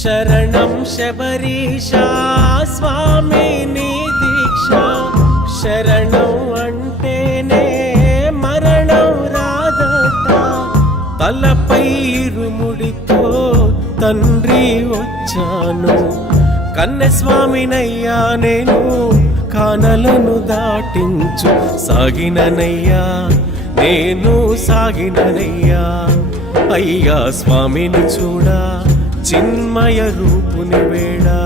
శరణం శబరీషా స్వామి నీ దీక్ష శరణం అంటేనే మరణం రాదట తలపై ఇరుముడితో తండ్రి వచ్చాను కన్నస్వామినయ్యా నేను కానలను దాటించు సాగిననయ్యా నేను సాగిననయ్యా అయ్యా స్వామిని చూడా చిన్మయ రూపుని వేడా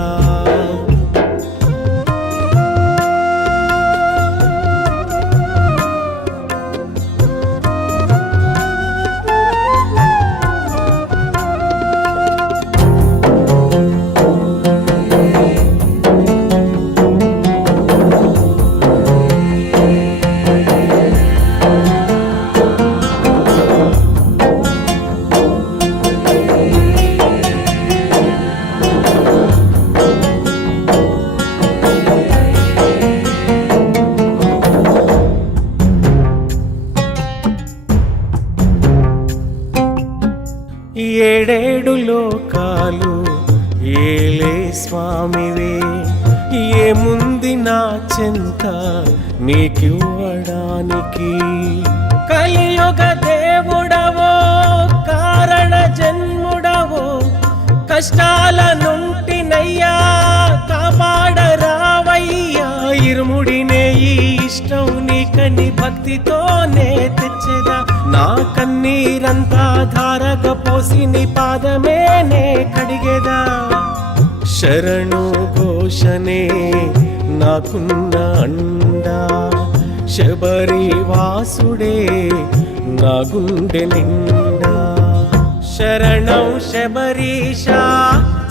ఏడేడు లోకాలు ఏలే స్వామివే ఏముంది నా చెంత నీకివ్వడానికి కలియుగ దేవుడవో కారణ జన్ముడవో కష్టాల నుంటినయ్యా కాపాడరావయ్యా ఇరుముడినే ఈ ఇష్టం నీకని భక్తితోనే తెచ్చేదా నా కన్నీరంతా ధారగా పోసి నీ పాదమే నే కడిగేదా శరణు ఘోషనే నాకున్న అండా శబరి వాసుడే నా గుండె నిండా శరణం శబరీషా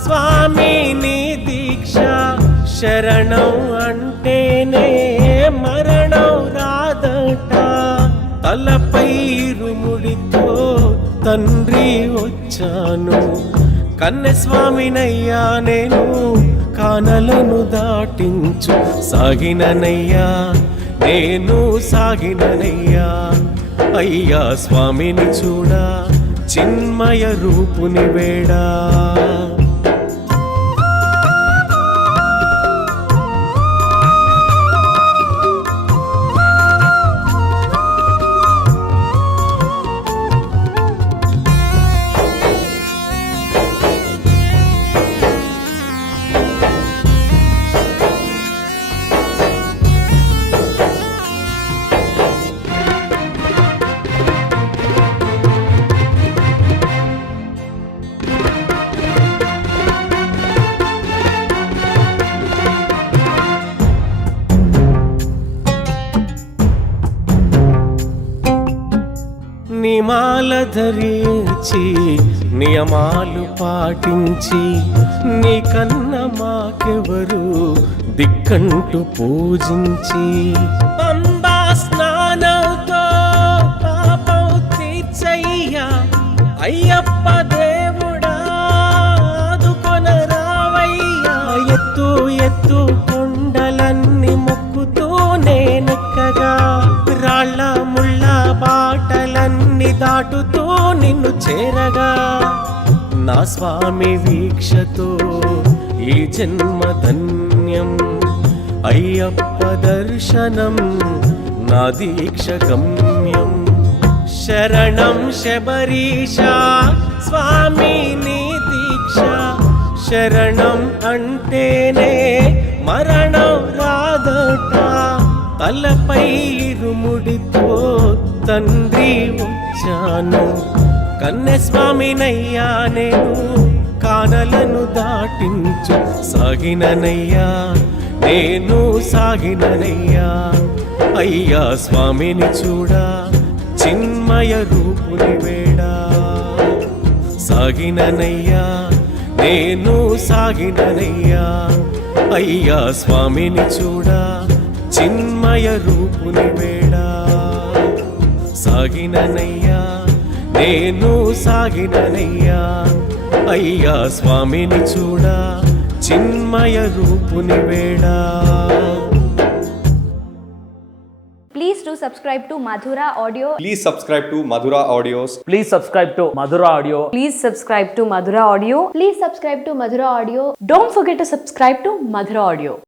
స్వామి నీ దీక్ష శరణం అంటేనే మరణం రాదట తలపై ఇరుముడితో తండ్రి వచ్చాను కన్నస్వామినయ్యా నేను కానలను దాటించు సాగిననయ్యా నేను సాగిననయ్యా అయ్యా స్వామిని చూడా చిన్మయ రూపుని వేడా నిమాల ధరించి నియమాలు పాటించి నీ కన్న మాకెవరు దిక్కంటూ పూజించి పంబా స్నానంతో పాపం తీర్చయ్యా అయ్యప్ప దేవుడా ఆదుకొనరావయ్యా ఎత్తు ఎత్తు కొండలన్నీ మొక్కుతూ నేనెక్కగా రాళ్ళ ముళ్ళ బాటలన్నీ దాటుతూ నిన్ను చేరగా నా స్వామి వీక్షతో ఈ జన్మ ధన్యం అయ్యప్ప దర్శనం నా దీక్ష గమ్యం శరణం శబరీషా స్వామి నీ దీక్ష శరణం అంటేనే మరణం రాదట తలపై ఇరుముడితో తండ్రి వచ్చాను కన్నస్వామినయ్యా నేను కానలను దాటించు సాగిననయ్యా నేను సాగిననయ్యా అయ్యా స్వామిని చూడా చిన్మయ రూపుని వేడా సాగిననయ్యా నేను సాగిననయ్యా అయ్యా స్వామిని చూడా చిన్మయ రూపుని వేడా సాగిననయ్యా నేను సాగిననయ్యా అయ్యా స్వామిని చూడా చిన్మయ రూపుని వేడా Please do subscribe to Madhura Audio. Please subscribe to Madhura Audios. Please subscribe to Madhura Audio. Please subscribe to Madhura Audio. Please subscribe to Madhura Audio. Don't forget to subscribe to Madhura Audio.